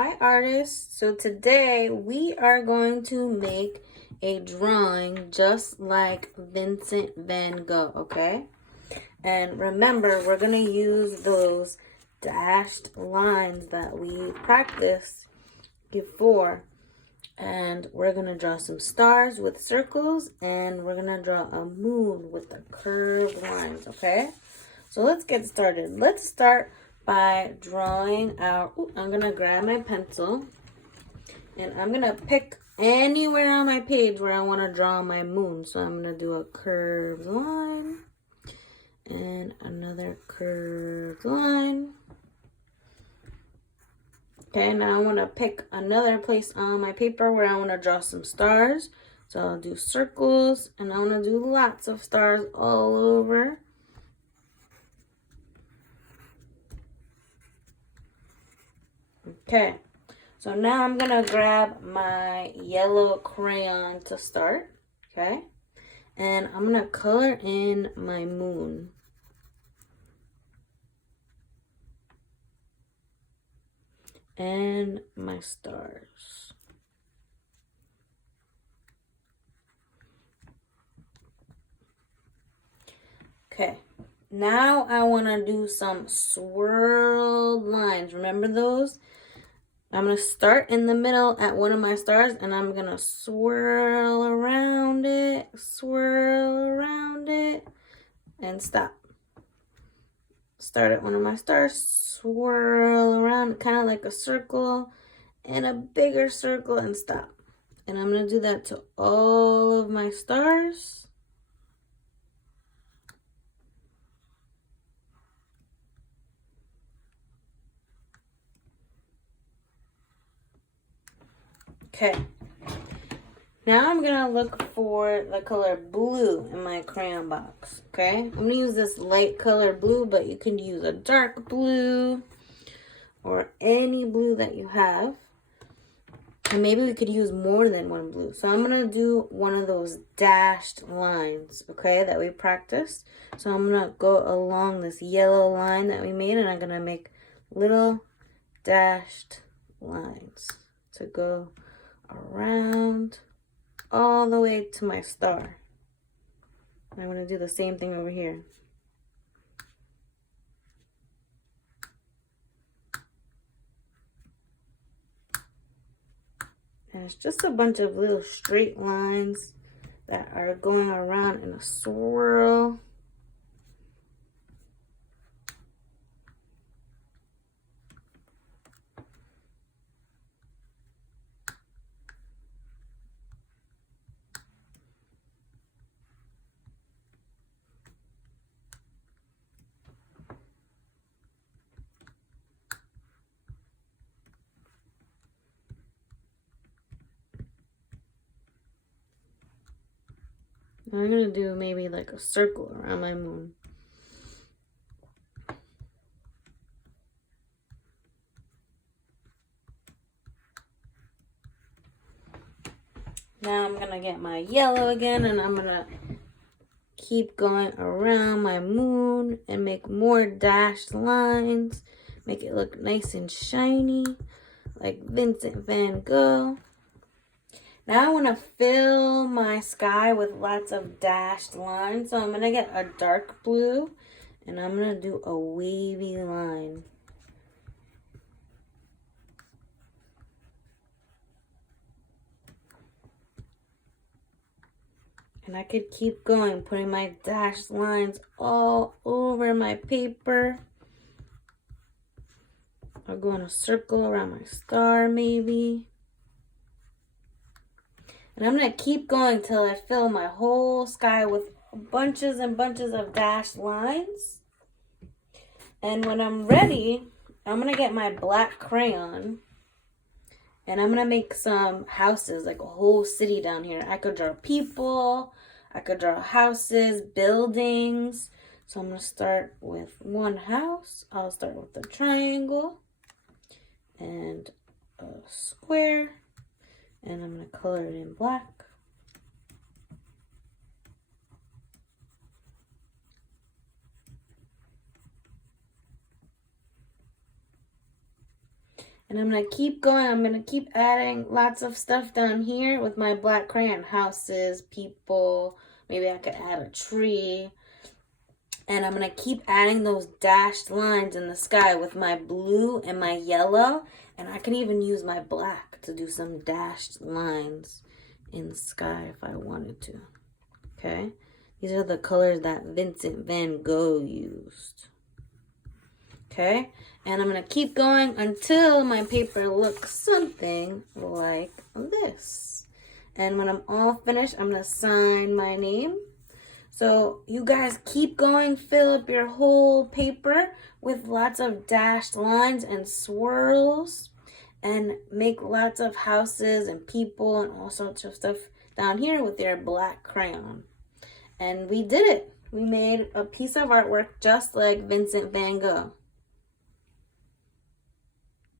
Hi artists, so today we are going to make a drawing just like Vincent van Gogh, okay? And remember, we're going to use those dashed lines that we practiced before. And we're going to draw some stars with circles, and we're going to draw a moon with the curved lines, okay? So let's get started. Let's start by drawing our, I'm going to grab my pencil and I'm going to pick anywhere on my page where I want to draw my moon. So I'm going to do a curved line and another curved line. Okay, now I want to pick another place on my paper where I want to draw some stars. So I'll do circles and I want to do lots of stars all over. Okay, so now I'm going to grab my yellow crayon to start, okay? And I'm going to color in my moon. And my stars. Okay, now I want to do some swirled lines. Remember those? I'm going to start in the middle at one of my stars and I'm going to swirl around it, and stop. Start at one of my stars, swirl around, kind of like a circle, and a bigger circle, and stop. And I'm going to do that to all of my stars. Okay. Now I'm going to look for the color blue in my crayon box, okay? I'm going to use this light color blue, but you can use a dark blue or any blue that you have. And maybe we could use more than one blue. So I'm going to do one of those dashed lines, okay, that we practiced. So I'm going to go along this yellow line that we made, and I'm going to make little dashed lines to go around all the way to my star. And I'm going to do the same thing over here. And it's just a bunch of little straight lines that are going around in a swirl. I'm going to do maybe like a circle around my moon. Now I'm going to get my yellow again, and I'm going to keep going around my moon and make more dashed lines. Make it look nice and shiny, like Vincent van Gogh. Now I want to fill my sky with lots of dashed lines. So I'm going to get a dark blue and I'm going to do a wavy line. And I could keep going, putting my dashed lines all over my paper. I'll go in a circle around my star maybe. And I'm going to keep going till I fill my whole sky with bunches and bunches of dashed lines. And when I'm ready, I'm going to get my black crayon. And I'm going to make some houses, like a whole city down here. I could draw people. I could draw houses, buildings. So I'm going to start with one house. I'll start with a triangle and a square. And I'm going to color it in black. And I'm going to keep going. I'm going to keep adding lots of stuff down here with my black crayon. Houses, people, maybe I could add a tree. And I'm going to keep adding those dashed lines in the sky with my blue and my yellow. And I can even use my black to do some dashed lines in the sky if I wanted to. Okay? These are the colors that Vincent van Gogh used. Okay? And I'm going to keep going until my paper looks something like this. And when I'm all finished, I'm going to sign my name. So you guys keep going, fill up your whole paper with lots of dashed lines and swirls, and make lots of houses and people and all sorts of stuff down here with your black crayon. And we did it. We made a piece of artwork just like Vincent van Gogh.